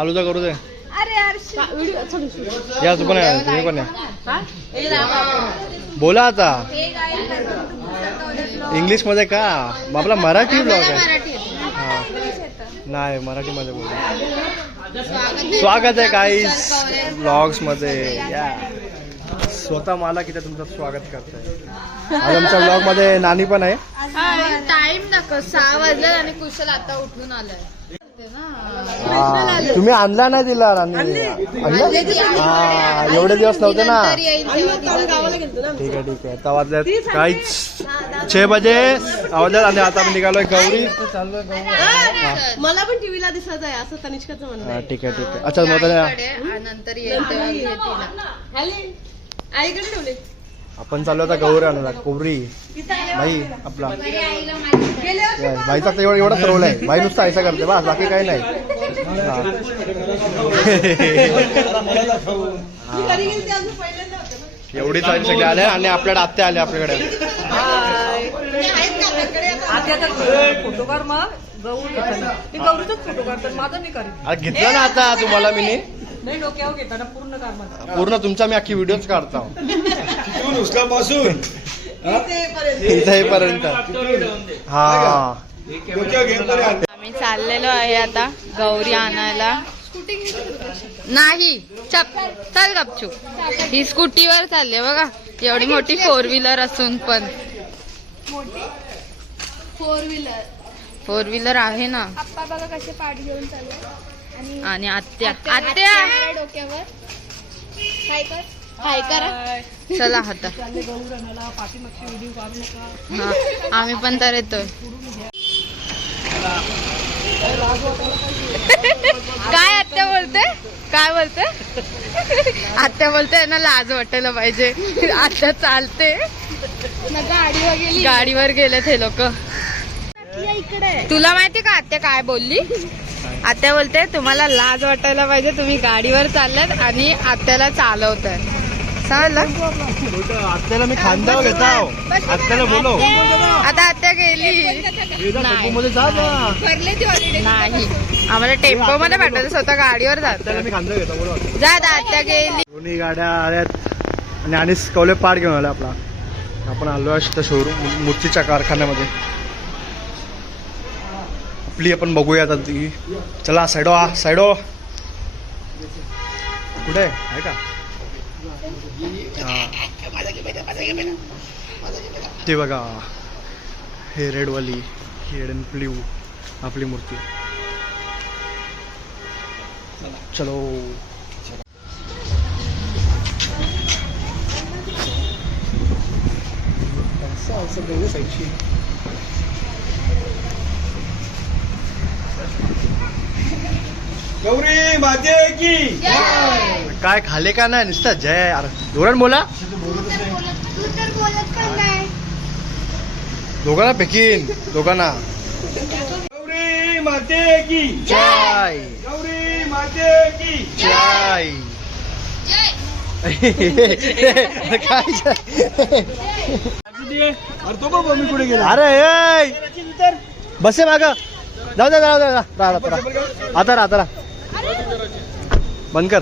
चालू तर करू दे. अरे यार या तू पण या तुम्ही पण या. बोला आता. इंग्लिशमध्ये का? आपला मराठी ब्लॉग आहे. हा. नाही मराठीमध्ये बोल स्वागत आहे काही ब्लॉग्समध्ये या. स्वतः मला किती तुमचं स्वागत करताय. आज आमच्या ब्लॉगमध्ये नानी पण आहे. टाइम नको सहा वाजले आणि कुशल आता उठून आलाय. तुम्ही आणला नाही दिला आणला. हा एवढे दिवस नव्हते ना. ठीक आहे ठीक आहे. आता वाजल्यात काहीच छे बजे आवाजात आणि आता आपण निघालोय गौरी. चाललोय गौरी. मला पण टीव्हीला दिसत आहे असं तनिष्काचं म्हणणं हा ठीक आहे ठीक आहे. अच्छा मग नंतर आईकडे ठेवले. आपण चाललो आता गौरी आणला कोबरी. भाई आपला. भाईचा एवढा एवढा सरवला आहे. भाई नुसतं ऐसा करते बस बाकी काही नाही. एवढी चाळी सगळे आले आणि आपल्याकडे आत्या आले आपल्याकडे. आता फोटो काढ मग? गौर मी गौरीचाच फोटो काढतात माझा नाही घेतलं ना आता तुम्हाला मी. नाही डोक्यावर घेताना पूर्ण माझा पूर्ण तुमचा मी अख्खी व्हिडिओच काढतो. इथं येईपर्यंत हा. आम्ही चाललेलो आहे आता गौरी आणायला. नाही चप चल गपचूप. ही स्कूटीवर चालली बघा. एवढी मोठी फोर व्हीलर असून पण. फोर व्हीलर फोर व्हीलर आहे ना. आप्पा बघा कसे पाठ घेऊन चालले. आणि आत्या. आत्या डोक्यावर. काय कर. हाय करा. चला आता. हा आम्ही पण तर येतोय. काय आत्या बोलते? काय बोलते? आत्या बोलते ना लाज वाटायला पाहिजे. आत्या चालते. गाडीवर गेली गाडीवर गेलेत हे लोक. तुला माहिती का आत्या काय बोलली? आत्या बोलते तुम्हाला लाज वाटायला पाहिजे तुम्ही गाडीवर चाललात आणि आत्याला चालवताय. समजलं? आत्याला मी खांद्यावर घेता आत्याला बोलव. आता आत्या गेली. नाही. मध्ये जा. ना. भरले ती ऑलरेडी नाही. आम्हाला टेम्पो मध्ये पाठवते स्वतः गाडीवर जात आत्याला मी खांद्यावर घेतो बोलो जा आत्या गेली. दोन्ही गाड्या आल्यात. आणि आणि कवले पार घेऊन आला आपला. आपण आलो आहे शोरूम मूर्तीच्या कारखान्यामध्ये. आपली आपण बघूया आता ती. चला साईडो आ साईडो. कुठे? आहे आहे का? हा. ते बघा. हे रेडवाली ही रेड अँड ब्ल्यू आपली मूर्ती. चलो. गौरी माते की? काय खाले का नाही नुसतं? जय! अरे धोरण बोला. तू तर बोलत दोघांना पेकीन दोघांना गौरी माते की जय गौरी माते की जय काय? अरे तो बघ मी कुठे गेला अरे ऐ! बसे माग जाऊ दे जाऊ दे जा. राहा, राहा, राहा. आता राहा, आता राहा. बंद कर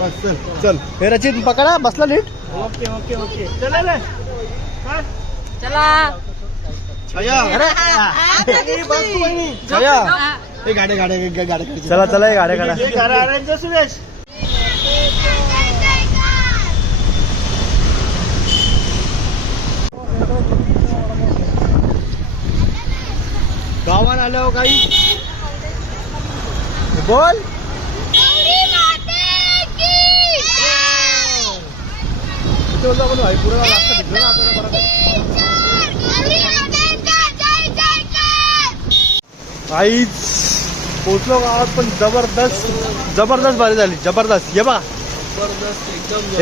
बस चल हे रचित पकडा बसला नीट ओके ओके ओके चल चल. हे गाड्या गाड्या गाड्या गाड्या चला चला गाड्या काढा. सुरेश. गावात आल्यावर काही बोल. पुढे लागतं पोचलो गावात पण जबरदस्त जबरदस्त भारी झाली जबरदस्त. ये बा.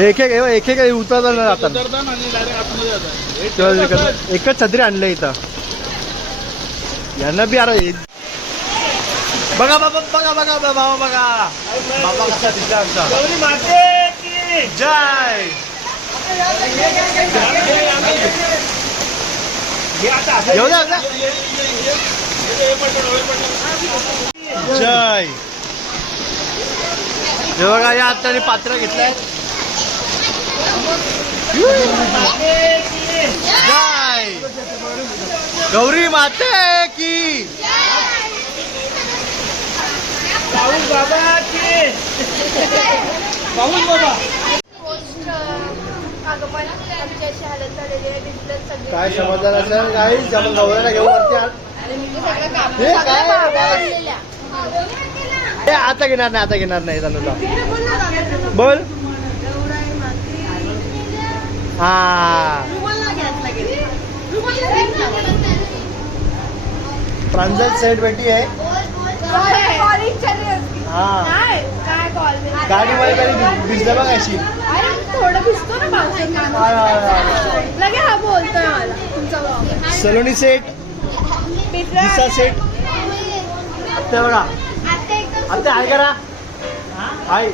एक एक एक एक उतरलं आता. एकच छत्री आणलं इथं. यांना बी अरे बघा बाबा बघा बघा बाबा बघा बाबा कसा दिसला आमचा. जय. आता येऊ द्या, जय. हे बघा या आत्याने पात्र घेतलंय. जय. गौरी माते की. बाबा की बाबा काय समाधान असेल काही आपण गौऱ्याला घेऊन वरती आत. हे आता घेणार नाही आता घेणार नाही तनुजा बोल. हा. प्रांजल सेट बेटी आहे? हा. कॉल गाडीमध्ये कधी भिजलं बघ अशी. थोडं भिजतो ना पावसात. लगे हा बोलतोय मला. तुमचा भाऊ. सलोनी सेट. दिसा सेट ते बघा। आता एकदम हाय करा। हाय।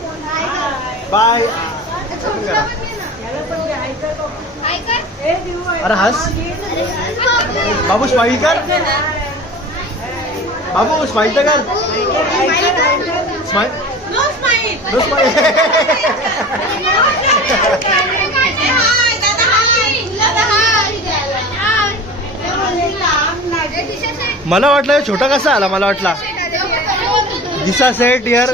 बाय। अरे हस। बाबू स्माईल कर बाबू स्माईल तर कर स्माईल. नो स्माईल मला वाटलं छोटा कसा आला मला वाटला. दिसा सेट हिअर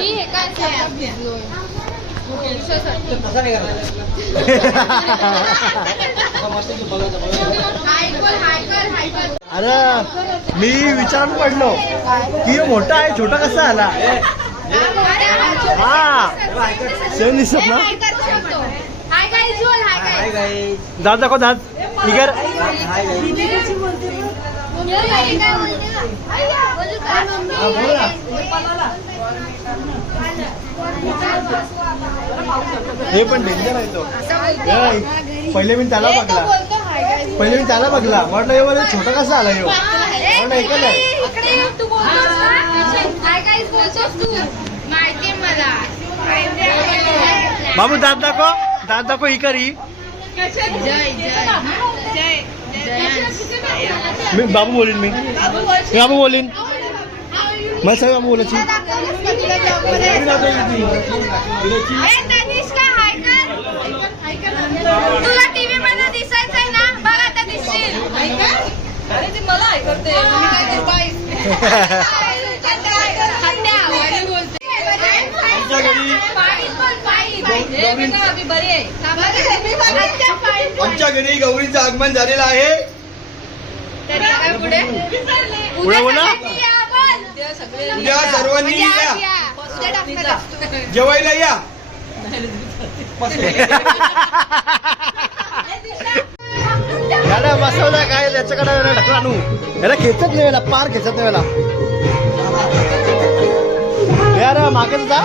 हाय कर, हाय कर, हाय कर. अरे मी विचारून पडलो की हे मोठा आहे छोटा कसा आला? हा. सेम दिसत ना? बोलते का? बोलू का? हे पण डेंजर आहे तो. पहिले मी त्याला बघला. पहिले मी त्याला बघला. म्हटलं हे बरं छोटा कसा आला ह्यो पण ऐकलं. मला बाबू दाद दाखव. दाद दाखव ही करी. मी बाबू बोलीन मी मी बाबू बोलीन मला सगळं बाबू बोलायची तुला टीव्ही मध्ये दिसायचंय ना बघ आता दिसशील अरे ती मला ऐकते बोलते. आमच्या घरी गौरीचं आगमन झालेलं आहे. पुढे? पुढे बोला. उद्यासाठी या, बोल. उद्या सर्वांनी या. जेवायला या. याला बसवलं काय? त्याच्याकडे याला ढकला आणू याला खेचत नाही याला पार खेचत नाही याला. यार मागे जा.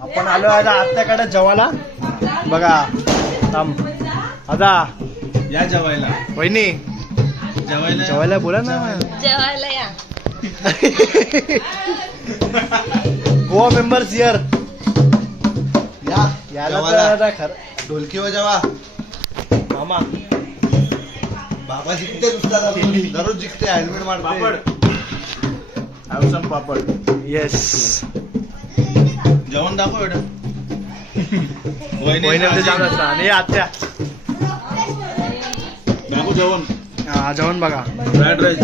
आपण आलो आता आत्याकडे जेवायला. बघा थांब. आता या जेवायला. वहिनी. जेवायला जेवायला बोला ना. जेवायला या. गोवा मेंबर्स हिअर या. याला खरं ढोलकी वाजवा. मामा. बाबा जिंकते नुसता दररोज जिंकते हेल्मेट मारते. पापड. पापड. येस जेवण दाखव एवढं. वहिनी जाऊन असता आणि आत्या. बाबू जेवण. हा, जेवण बघा. Fried rice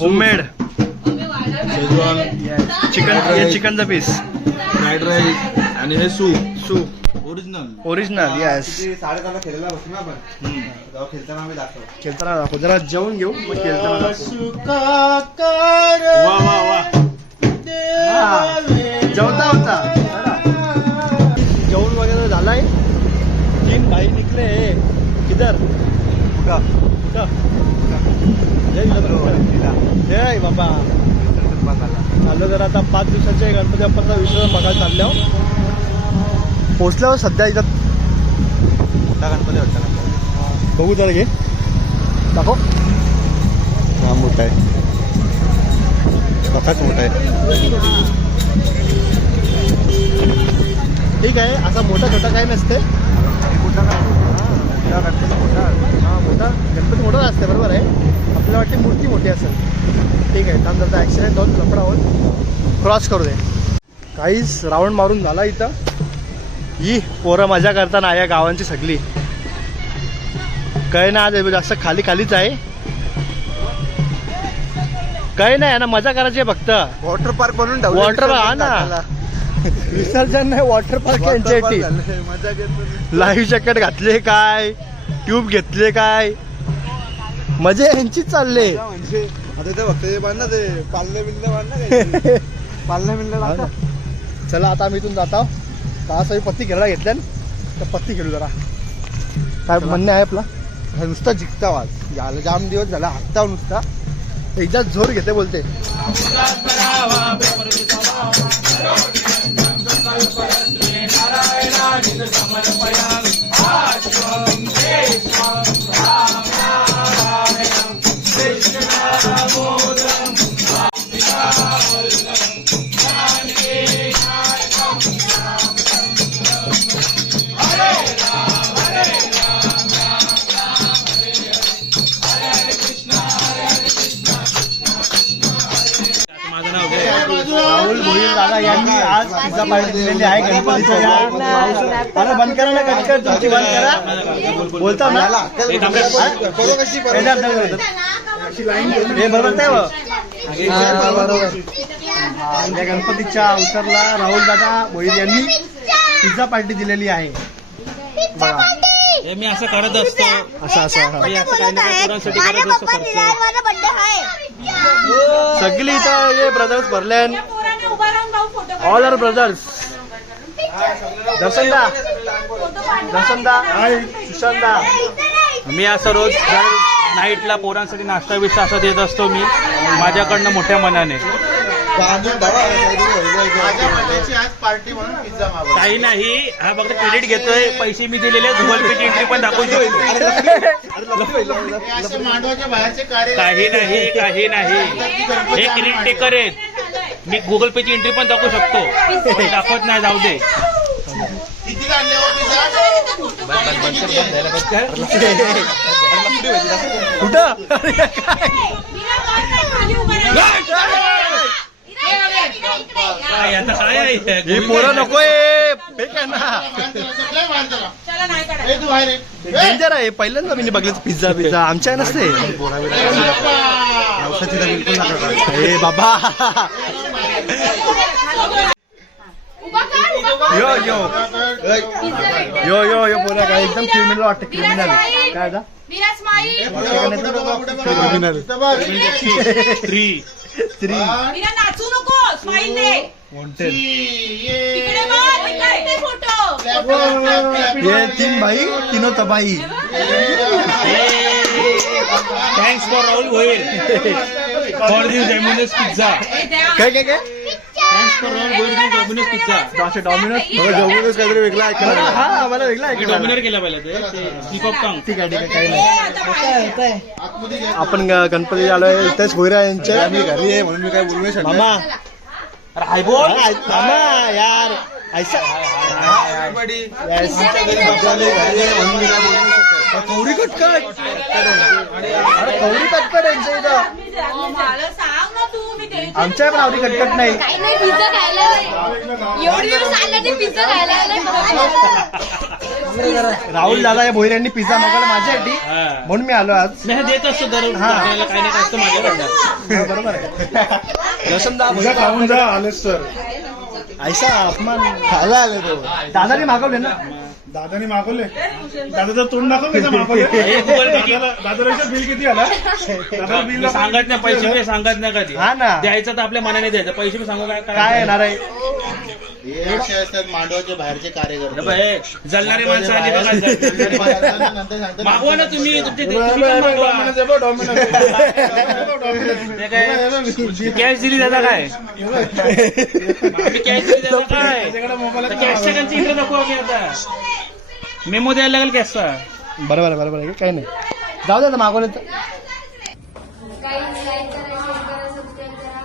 homemade Schezwan chicken हे चिकनचा पीस फ्राईड राईस आणि हे soup soup original original yes आपण. खेळताना दाखव. खेळताना दाखव. जरा घेऊ मग खेळताना जेवता होता जेवण वगैरे झालाय? तीन भाई निकले. किधर? कुठं? जय जय बाबा. झालं जर आता पाच दिवसाचे गणपती बाप्पाचा विसर्जन बघायला चालल्या पोचल्यावर सध्या इथं मोठा गणपती वाटतं बघू जरा घे. दाखव. हा मोठा आहे. स्वतःच मोठा आहे. ठीक आहे असा मोठा छोटा काही नसते. मोठा गणपती मोठा हा मोठा गणपती मोठाच असते बरोबर आहे. आपल्याला वाटते मूर्ती मोठी असेल. ठीक आहे जर ॲक्सिडेंट होऊन लफडा होऊन क्रॉस करू दे काहीच राऊंड मारून झाला इथं. ही पोरं मजा करताना या गावांची सगळी. काही ना आज जास्त खाली खालीच आहे. काही नाही ना मजा करायची आहे फक्त. वॉटर पार्क बनवून park, हा ना. विसर्जन नाही वॉटर पार्क यांच्यासाठी लाईव्ह जॅकेट घातले काय? ट्यूब घेतले काय? मजा यांचीच चालले. म्हणजे आता ते बघते ते बांध ना. ते. चला आता आम्ही इथून जात. आहोत तास पत्ती खेळायला घेतल्या तर पत्ती खेळू जरा. काय म्हणणे आहे आपला? हा नुसता जिंकता वाज झालं जाम दिवस झाला हातता नुसता. एकदा जोर घेते बोलते. भोईर दादा यांनी आज पिझ्झा पार्टी दिलेली आहे गणपतीच्या या अरे बंद करा ना कटकट तुमची बंद करा. बोलता ना. हे बरोबर? हा, बरोबर हा, या गणपतीच्या अवसरला राहुल दादा भोईर यांनी पिझ्झा पार्टी दिलेली आहे. बघा. हे मी असं करत असतो. असं असं. मी असं काही ना काही पोरांसाठी करत असतो खर्च? सगळी इथं हे brothers भरल्यान all are brothers Darshanda. Darshanda. Sushantda. मी असं रोज नाईटला पोरांसाठी नाश्ता बिस्टा असं देत असतो मी. माझ्याकडनं मोठ्या मनाने. काही नाही. हा फक्त क्रेडिट घेतोय. पैसे मी दिलेले गुगल पेची एंट्री पण दाखवू शकतो काही नाही काही नाही. हे क्रेडिट टेकर आहेत. मी गुगल पेची एंट्री पण दाखवू शकतो. दाखवत नाही जाऊ दे. कुठं? अरे काय? काय आता काय आहे? हे पोरं नकोय. फेक आहे ना? डेंजर आहे. पहिल्यांदा मी बघलं पिझ्झा पिझ्झा. आमच्या नसते. बिलकुल नका. हे बाबा. यो यो. यो यो यो पोरं काय एकदम क्रिमिनल वाटतं क्रिमिनल काय आता? Criminal. थ्री स्त्री नाचू नको स्माईल दे वॉन्टेड तिकडे बघ तिकडे फोटो ये तीन भाई तीनों तबाई thanks for Rahul Goyal for this Domino's pizza काय काय काय? Thanks for Rahul Goyal this Domino's pizza doctor Domino's जेवणच काहीतरी वेगळं ऐकायला हा आम्हाला वेगळा ऐकलं डॉमिनर केला पहिला ते स्लिप ऑफ टंग ठीक आहे ठीक आहे काही नाही. आपण गणपती आलोय इथेच होईरा यांच्या मी घरी आहे म्हणून मी काय बोलू नाही शकत. मामा. अरे हाय बोल. मामा यार. ऐसा Yes. घरी आहे म्हणून मी काय बोलू कवडी कटकट. अरे कवडी कटकट यांच्या इथं. मला सांग ना तू मी ते आमच्या पण आवडी कटकट नाही. राहुल दादा या भोईर यांनी पिझ्झा मागवला माझ्यासाठी. म्हणून मी आलो आज. नाही देत असतो दररोज. हा. आपल्याला काही ना काही असतं माझ्याकडनं बरोबर आहे. खाऊन जा आलेस सर ऐसा अपमान. खायला आले तो. दादाने मागवले ना. दादाने मागवले. दादाचं तोंड दाखव कसं मागवले. दादाचं बिल किती आला? दादा बिल सांगत नाही पैसे मी सांगत नाही कधी. हा ना. द्यायचं तर आपल्या मनाने द्यायचं. पैसे मी सांगू काय काय येणार आहे? हे असे असतात मांडवाचे बाहेरचे हे कार्यकर्ते हे जळणारे माणसं आली बघा जळणारे माणसं जळणारे. नंतर सांगतात, मागवा ना तुम्ही तुमचे तुम्ही पण डॉमिनोज मागवा. आहे बघ, डॉमिनोज. डॉमिनोज. ते काय कॅश दिली जाता काय आम्ही कॅश दिली जाता काय. कॅशच्या कंची इंटर दाखवू आम्ही आता मेमो द्यायला लागेल कॅशचा बरोबर आहे बरोबर आहे काही नाही जाऊ दे आता मागवले तर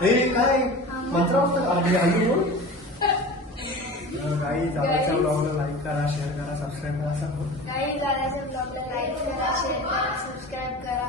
हे काय मंत्र आधी आधी बोल गाई जावाच्या ब्लॉगला लाईक करा शेअर करा सबस्क्राईब करा सांगू काही गाण्याच्या ब्लॉगला लाईक करा शेअर करा सबस्क्राईब करा.